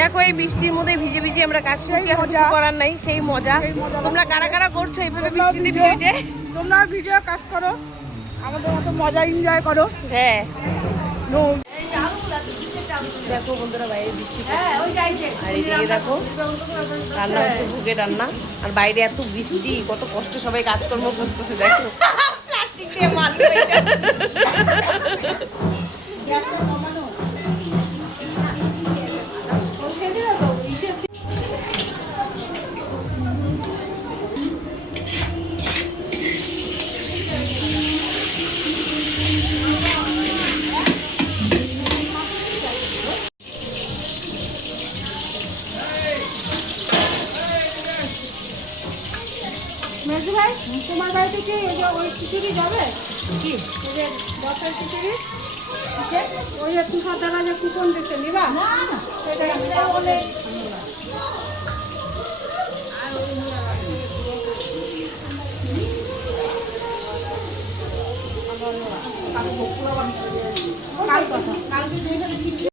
দেখো এই বৃষ্টির মধ্যে ভিজে ভিজে আমরা কাজ করছি, আর কিছু করার নাই, সেই মজা। তোমরা কারা কারা করছো এইভাবে বৃষ্টিতে ভিজে? তোমরা ভিডিও কাজ করো, আমাদের মতো মজা এনজয় করো। হ্যাঁ নো দেখো বন্ধুরা বাইরে বৃষ্টি পড়ছে, আর এদিকে দেখো রান্না হচ্ছে, ভোগের রান্না। আর বাইরে এত বৃষ্টি, কত কষ্ট সবাই কাজকর্ম করতেছে। দেখো প্লাস্টিক দিয়ে মারলো এটা। মেজু ভাই, তোমার বাড়িতে কি ওই খিচুড়ি যাবে? কি ওই যে দশের খিচুড়ি, ওই যে 2000 যে কুপন দিচ্ছে, নিবা? সেটা বলে কাল কথা